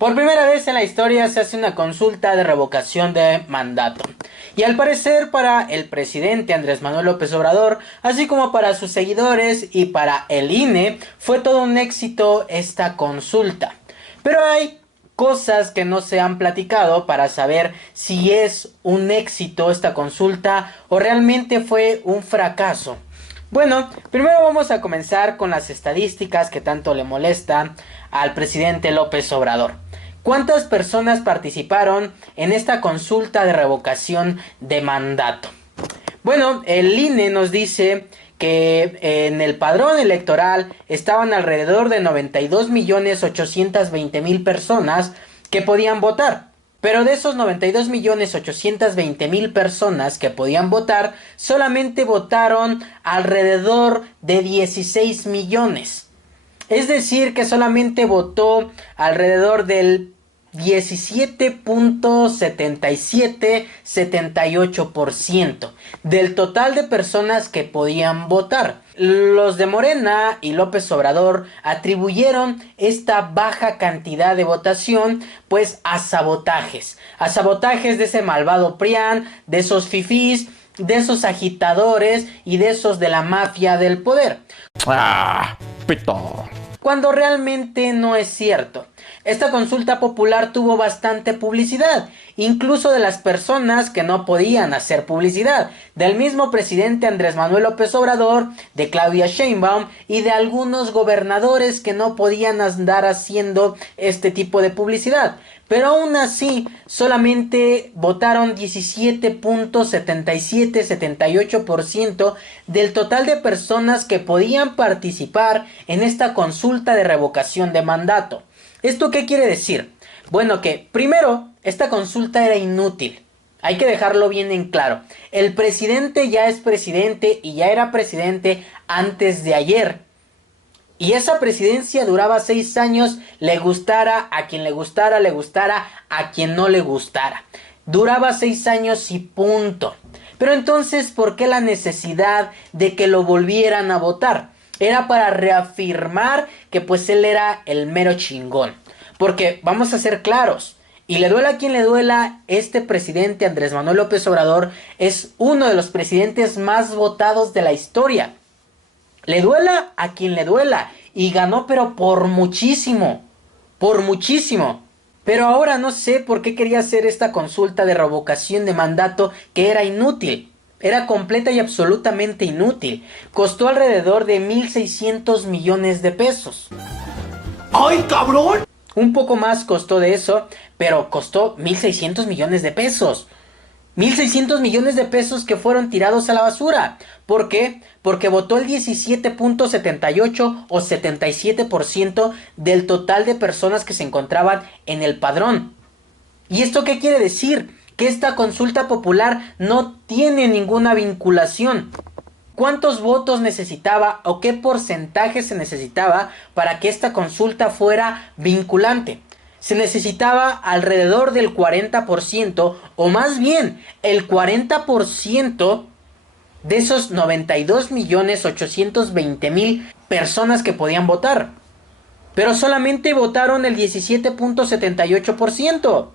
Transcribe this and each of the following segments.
Por primera vez en la historia se hace una consulta de revocación de mandato. Y al parecer para el presidente Andrés Manuel López Obrador, así como para sus seguidores y para el INE, fue todo un éxito esta consulta. Pero hay cosas que no se han platicado para saber si es un éxito esta consulta o realmente fue un fracaso. Bueno, primero vamos a comenzar con las estadísticas que tanto le molestan al presidente López Obrador. ¿Cuántas personas participaron en esta consulta de revocación de mandato? Bueno, el INE nos dice que en el padrón electoral estaban alrededor de 92.820.000 personas que podían votar. Pero de esos 92.820.000 personas que podían votar, solamente votaron alrededor de 16 millones. Es decir, que solamente votó alrededor del 17.77-78% del total de personas que podían votar. Los de Morena y López Obrador atribuyeron esta baja cantidad de votación pues a sabotajes de ese malvado PRIAN, de esos fifís, de esos agitadores y de esos de la mafia del poder. ¡Ah, pito! Cuando realmente no es cierto. Esta consulta popular tuvo bastante publicidad, incluso de las personas que no podían hacer publicidad, del mismo presidente Andrés Manuel López Obrador, de Claudia Sheinbaum y de algunos gobernadores que no podían andar haciendo este tipo de publicidad. Pero aún así, solamente votaron 17.77-78% del total de personas que podían participar en esta consulta de revocación de mandato. ¿Esto qué quiere decir? Bueno, que primero, esta consulta era inútil. Hay que dejarlo bien en claro. El presidente ya es presidente y ya era presidente antes de ayer. Y esa presidencia duraba 6 años, le gustara a quien le gustara a quien no le gustara. Duraba 6 años y punto. Pero entonces, ¿por qué la necesidad de que lo volvieran a votar? Era para reafirmar que pues él era el mero chingón. Porque vamos a ser claros, y le duela a quien le duela, este presidente Andrés Manuel López Obrador es uno de los presidentes más votados de la historia. Le duela a quien le duela, y ganó pero por muchísimo, por muchísimo. Pero ahora no sé por qué quería hacer esta consulta de revocación de mandato que era inútil. Era completa y absolutamente inútil. Costó alrededor de 1.600 millones de pesos. ¡Ay, cabrón! Un poco más costó de eso, pero costó 1.600 millones de pesos. 1.600 millones de pesos que fueron tirados a la basura. ¿Por qué? Porque votó el 17.78 o 77% del total de personas que se encontraban en el padrón. ¿Y esto qué quiere decir? Que esta consulta popular no tiene ninguna vinculación. ¿Cuántos votos necesitaba o qué porcentaje se necesitaba para que esta consulta fuera vinculante? Se necesitaba alrededor del 40% o más bien el 40% de esos 92.820.000 personas que podían votar. Pero solamente votaron el 17.78%.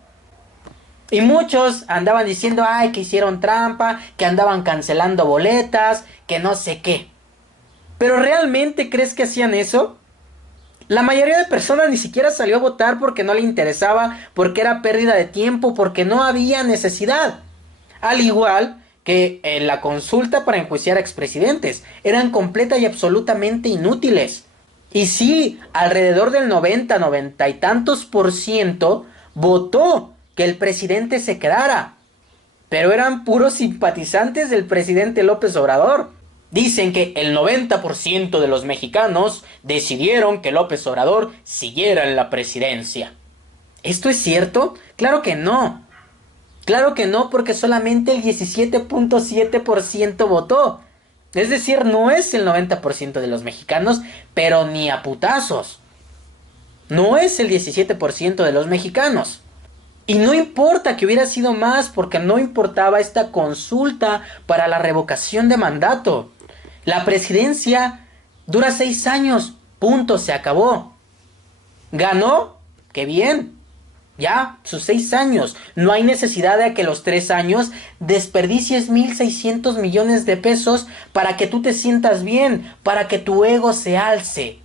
Y muchos andaban diciendo, ay, que hicieron trampa, que andaban cancelando boletas, que no sé qué. ¿Pero realmente crees que hacían eso? La mayoría de personas ni siquiera salió a votar porque no le interesaba, porque era pérdida de tiempo, porque no había necesidad. Al igual que en la consulta para enjuiciar a expresidentes, eran completa y absolutamente inútiles. Y sí, alrededor del 90 y tantos % votó que el presidente se quedara. Pero eran puros simpatizantes del presidente López Obrador. Dicen que el 90% de los mexicanos decidieron que López Obrador siguiera en la presidencia. ¿Esto es cierto? Claro que no. Claro que no, porque solamente el 17.7% votó. Es decir, no es el 90% de los mexicanos, pero ni a putazos. No es el 17% de los mexicanos. Y no importa que hubiera sido más, porque no importaba esta consulta para la revocación de mandato. La presidencia dura 6 años, punto, se acabó. ¿Ganó? ¡Qué bien! Ya, sus 6 años. No hay necesidad de que los 3 años desperdicies 1.600 millones de pesos para que tú te sientas bien, para que tu ego se alce.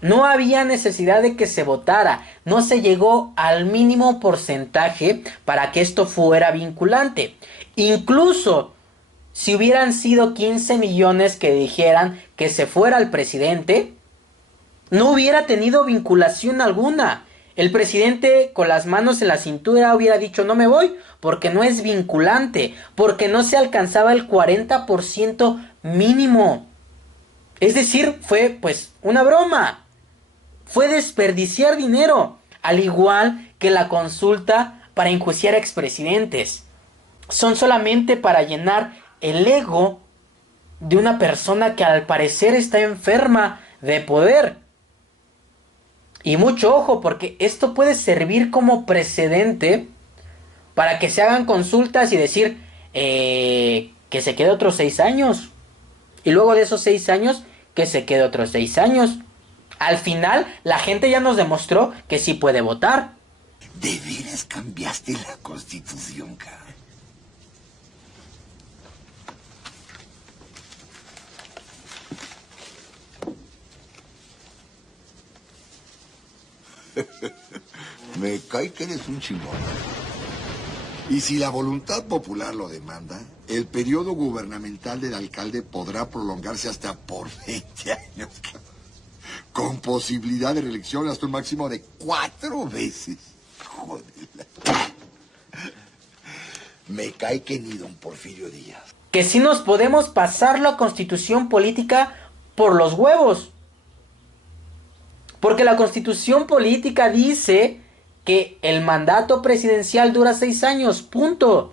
No había necesidad de que se votara, no se llegó al mínimo porcentaje para que esto fuera vinculante. Incluso si hubieran sido 15 millones que dijeran que se fuera el presidente, no hubiera tenido vinculación alguna. El presidente con las manos en la cintura hubiera dicho no me voy porque no es vinculante, porque no se alcanzaba el 40% mínimo. Es decir, fue pues una broma. Fue desperdiciar dinero, al igual que la consulta para enjuiciar a expresidentes. Son solamente para llenar el ego de una persona que al parecer está enferma de poder. Y mucho ojo, porque esto puede servir como precedente para que se hagan consultas y decir que se quede otros 6 años. Y luego de esos 6 años, que se quede otros 6 años. Al final, la gente ya nos demostró que sí puede votar. ¿De veras cambiaste la Constitución, cara? Me cae que eres un chingón. Y si la voluntad popular lo demanda, el periodo gubernamental del alcalde podrá prolongarse hasta por 20 años, con posibilidad de reelección hasta un máximo de 4 veces. Joder. Me cae que ni don Porfirio Díaz. Que sí nos podemos pasar la constitución política por los huevos. Porque la constitución política dice que el mandato presidencial dura 6 años, punto.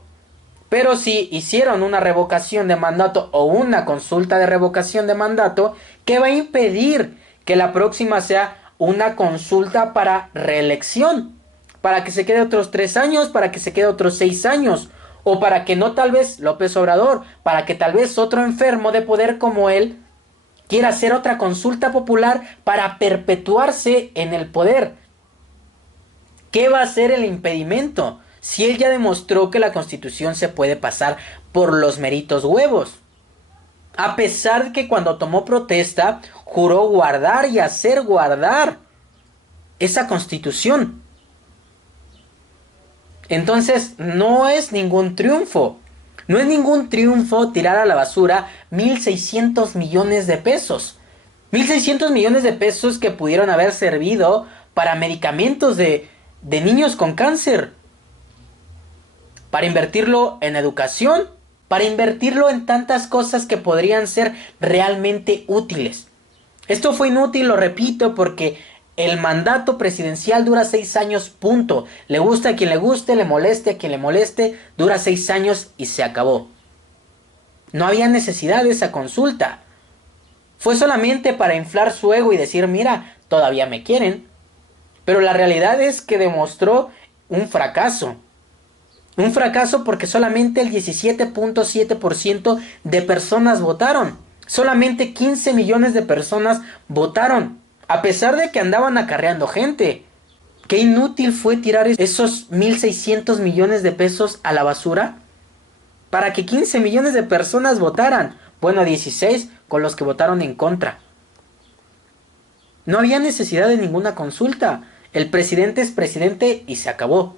Pero si hicieron una revocación de mandato o una consulta de revocación de mandato, ¿qué va a impedir que la próxima sea una consulta para reelección? Para que se quede otros 3 años, para que se quede otros 6 años. O para que no tal vez López Obrador, para que tal vez otro enfermo de poder como él quiera hacer otra consulta popular para perpetuarse en el poder. ¿Qué va a ser el impedimento? Si él ya demostró que la Constitución se puede pasar por los meritos huevos. A pesar de que cuando tomó protesta, juró guardar y hacer guardar esa Constitución. Entonces, no es ningún triunfo. No es ningún triunfo tirar a la basura 1.600 millones de pesos. 1.600 millones de pesos que pudieron haber servido para medicamentos de niños con cáncer. Para invertirlo en educación. Para invertirlo en tantas cosas que podrían ser realmente útiles. Esto fue inútil, lo repito, porque el mandato presidencial dura 6 años, punto. Le gusta a quien le guste, le moleste a quien le moleste, dura 6 años y se acabó. No había necesidad de esa consulta. Fue solamente para inflar su ego y decir, mira, todavía me quieren. Pero la realidad es que demostró un fracaso. Un fracaso porque solamente el 17.7% de personas votaron. Solamente 15 millones de personas votaron. A pesar de que andaban acarreando gente. Qué inútil fue tirar esos 1.600 millones de pesos a la basura para que 15 millones de personas votaran. Bueno, 16 con los que votaron en contra. No había necesidad de ninguna consulta. El presidente es presidente y se acabó.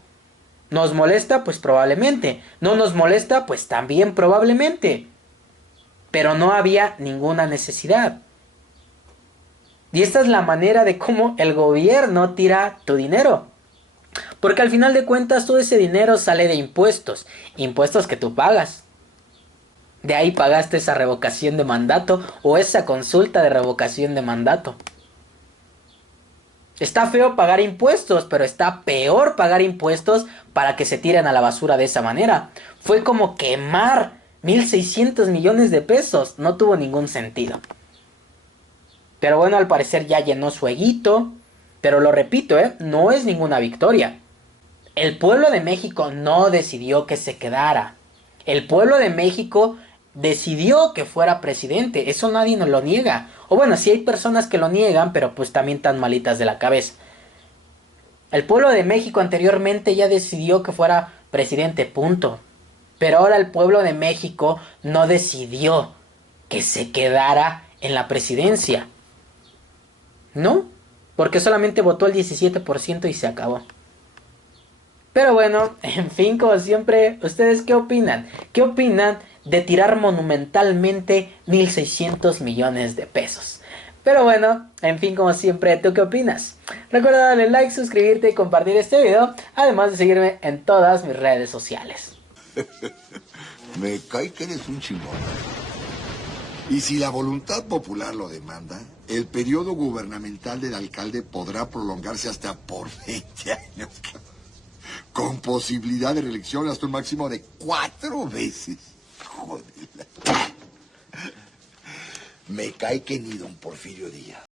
¿Nos molesta? Pues probablemente. ¿No nos molesta? Pues también probablemente. Pero no había ninguna necesidad. Y esta es la manera de cómo el gobierno tira tu dinero. Porque al final de cuentas todo ese dinero sale de impuestos. Impuestos que tú pagas. De ahí pagaste esa revocación de mandato o esa consulta de revocación de mandato. Está feo pagar impuestos, pero está peor pagar impuestos para que se tiren a la basura de esa manera. Fue como quemar 1.600 millones de pesos. No tuvo ningún sentido. Pero bueno, al parecer ya llenó su eguito. Pero lo repito, no es ninguna victoria. El pueblo de México no decidió que se quedara. El pueblo de México decidió que fuera presidente. Eso nadie nos lo niega. O bueno, sí hay personas que lo niegan, pero pues también tan malitas de la cabeza. El pueblo de México anteriormente ya decidió que fuera presidente, punto. Pero ahora el pueblo de México no decidió que se quedara en la presidencia. ¿No? Porque solamente votó el 17% y se acabó. Pero bueno, en fin, como siempre, ¿ustedes qué opinan? ¿Qué opinan de tirar monumentalmente 1.600 millones de pesos? Pero bueno, en fin, como siempre, ¿tú qué opinas? Recuerda darle like, suscribirte y compartir este video, además de seguirme en todas mis redes sociales. Me cae que eres un chingón. Y si la voluntad popular lo demanda, el periodo gubernamental del alcalde podrá prolongarse hasta por 20 años. Con posibilidad de reelección hasta un máximo de 4 veces. Joder. Me cae que ni don Porfirio Díaz.